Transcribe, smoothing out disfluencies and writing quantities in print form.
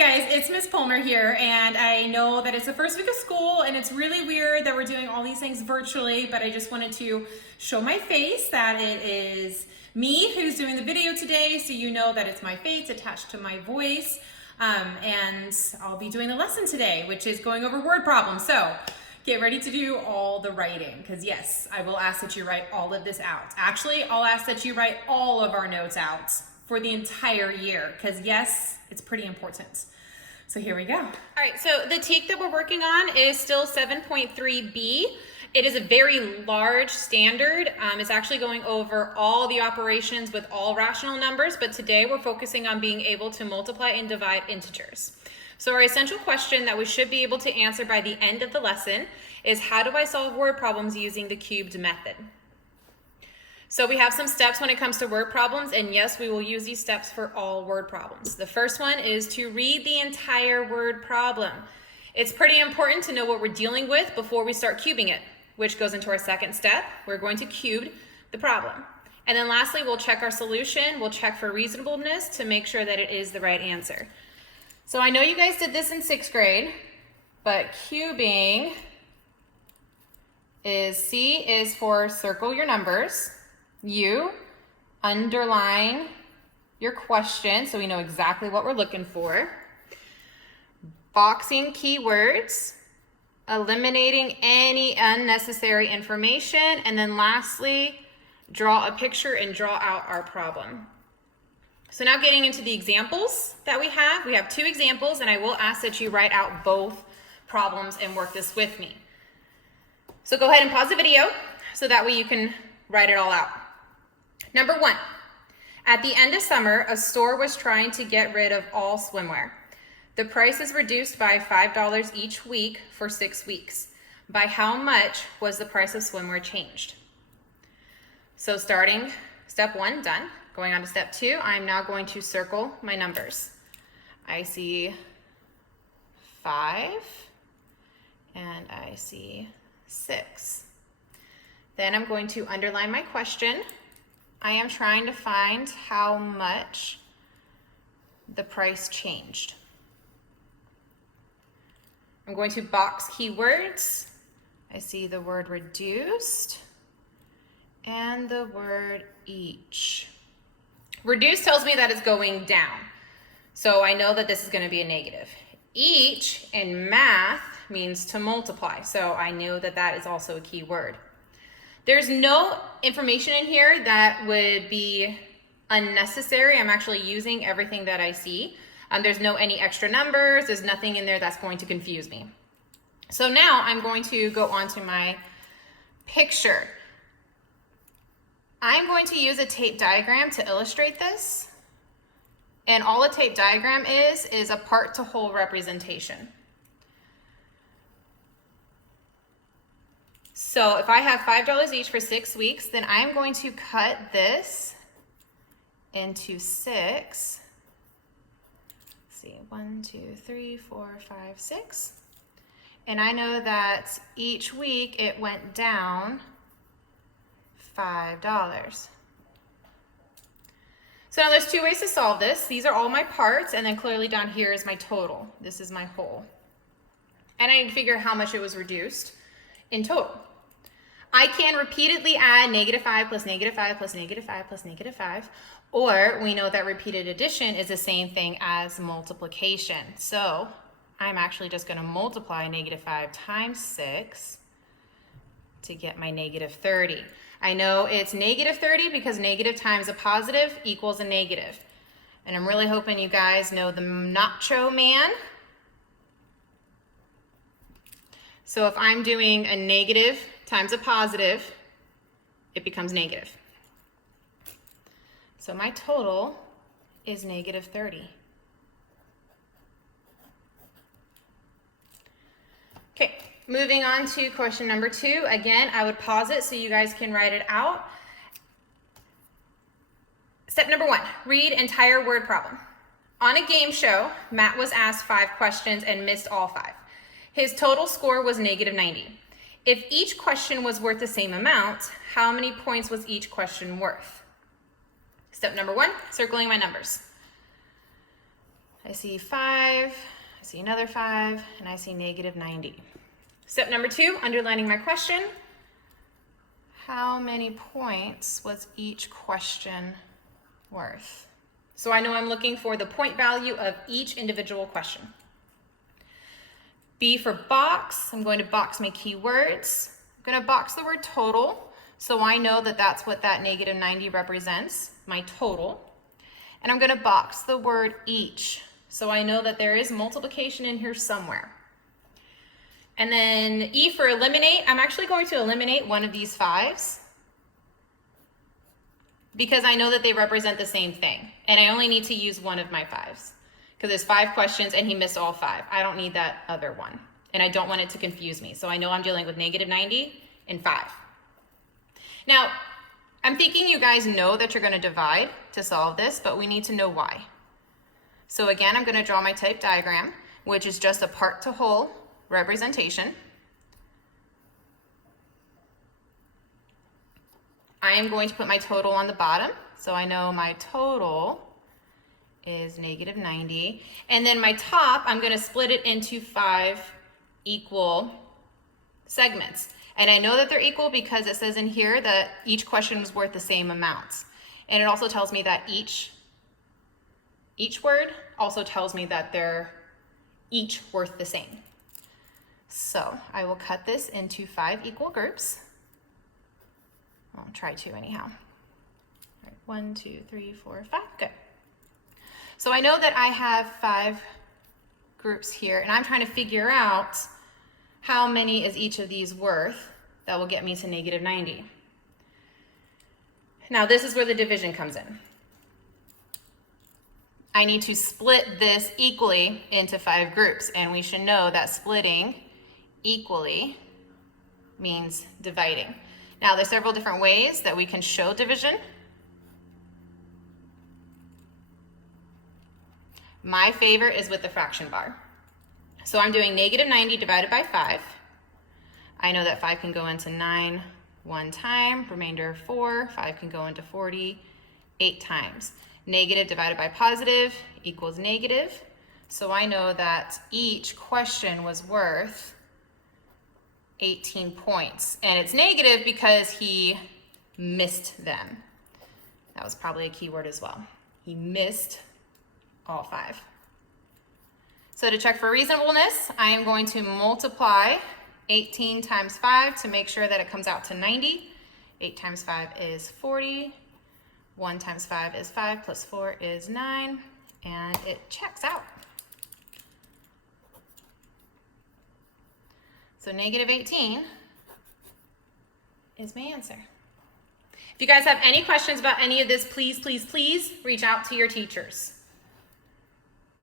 guys, it's Miss Palmer here, and I know that it's the first week of school and it's really weird that we're doing all these things virtually, but I just wanted to show my face that it is me who's doing the video today, so you know that it's my face attached to my voice. And I'll be doing the lesson today, which is going over word problems. So get ready to do all the writing, because yes, I will ask that you write all of this out. Actually, I'll ask that you write all of our notes out for the entire year, because yes, it's pretty important. So here we go. All right, so the take that we're working on is still 7.3b. It is a very large standard. It's actually going over all the operations with all rational numbers, but today we're focusing on being able to multiply and divide integers. So our essential question that we should be able to answer by the end of the lesson is, how do I solve word problems using the cubed method? So we have some steps when it comes to word problems, and yes, we will use these steps for all word problems. The first one is to read the entire word problem. It's pretty important to know what we're dealing with before we start cubing it, which goes into our second step. We're going to cube the problem. And then lastly, we'll check our solution. We'll check for reasonableness to make sure that it is the right answer. So I know you guys did this in 6th grade, but cubing is, C is for circle your numbers. U, underline your question so we know exactly what we're looking for. Boxing keywords, eliminating any unnecessary information, and then lastly, draw a picture and draw out our problem. So now getting into the examples that we have 2 examples, and I will ask that you write out both problems and work this with me. So go ahead and pause the video so that way you can write it all out. Number 1, at the end of summer, a store was trying to get rid of all swimwear. The price is reduced by $5 each week for 6 weeks. By how much was the price of swimwear changed? So starting step 1, done. Going on to step 2, I'm now going to circle my numbers. I see 5 and I see 6. Then I'm going to underline my question. I am trying to find how much the price changed. I'm going to box keywords. I see the word reduced and the word each. Reduced tells me that it's going down, so I know that this is going to be a negative. Each in math means to multiply, so I know that that is also a key word. There's no information in here that would be unnecessary. I'm actually using everything that I see. There's no any extra numbers. There's nothing in there that's going to confuse me. So now I'm going to go on to my picture. I'm going to use a tape diagram to illustrate this. And all a tape diagram is a part to whole representation. So if I have $5 each for 6 weeks, then I'm going to cut this into 6. Let's see, 1, 2, 3, 4, 5, 6. And I know that each week it went down $5. So now there's 2 ways to solve this. These are all my parts, and then clearly down here is my total. This is my whole. And I need to figure out how much it was reduced in total. I can repeatedly add -5 plus -5 plus -5 plus -5, or we know that repeated addition is the same thing as multiplication. So I'm actually just going to multiply -5 times 6 to get my -30. I know it's -30 because negative times a positive equals a negative. And I'm really hoping you guys know the Nacho Man. So if I'm doing a negative times a positive, it becomes negative. So my total is -30. Okay, moving on to question number 2. Again, I would pause it so you guys can write it out. Step number 1, read entire word problem. On a game show, Matt was asked 5 questions and missed all 5. His total score was -90. If each question was worth the same amount, how many points was each question worth? Step number 1, circling my numbers. I see 5, I see another 5, and I see negative 90. Step number 2, underlining my question. How many points was each question worth? So I know I'm looking for the point value of each individual question. B for box, I'm going to box my keywords. I'm going to box the word total, so I know that that's what that negative 90 represents, my total. And I'm going to box the word each, so I know that there is multiplication in here somewhere. And then E for eliminate, I'm actually going to eliminate one of these 5s because I know that they represent the same thing. And I only need to use one of my 5s because there's 5 questions and he missed all 5. I don't need that other one. And I don't want it to confuse me. So I know I'm dealing with negative 90 and 5. Now, I'm thinking you guys know that you're going to divide to solve this, but we need to know why. So again, I'm going to draw my type diagram, which is just a part to whole representation. I am going to put my total on the bottom, so I know my total is negative 90. And then my top, I'm going to split it into 5 equal segments. And I know that they're equal because it says in here that each question was worth the same amounts. And it also tells me that each word also tells me that they're each worth the same. So I will cut this into 5 equal groups. I'll try to anyhow. All right, 1, 2, 3, 4, 5, good. So I know that I have 5 groups here, and I'm trying to figure out how many is each of these worth that will get me to negative 90. Now this is where the division comes in. I need to split this equally into 5 groups, and we should know that splitting equally means dividing. Now there's several different ways that we can show division. My favorite is with the fraction bar. So I'm doing negative 90 divided by 5. I know that 5 can go into 9 one time, remainder 4, 5 can go into 40 8 times. Negative divided by positive equals negative. So I know that each question was worth 18 points. And it's negative because he missed them. That was probably a keyword as well. He missed all 5. So to check for reasonableness, I am going to multiply 18 times 5 to make sure that it comes out to 90. 8 times 5 is 40. 1 times 5 is 5 plus 4 is 9. And it checks out. So negative 18 is my answer. If you guys have any questions about any of this, please, please, please reach out to your teachers.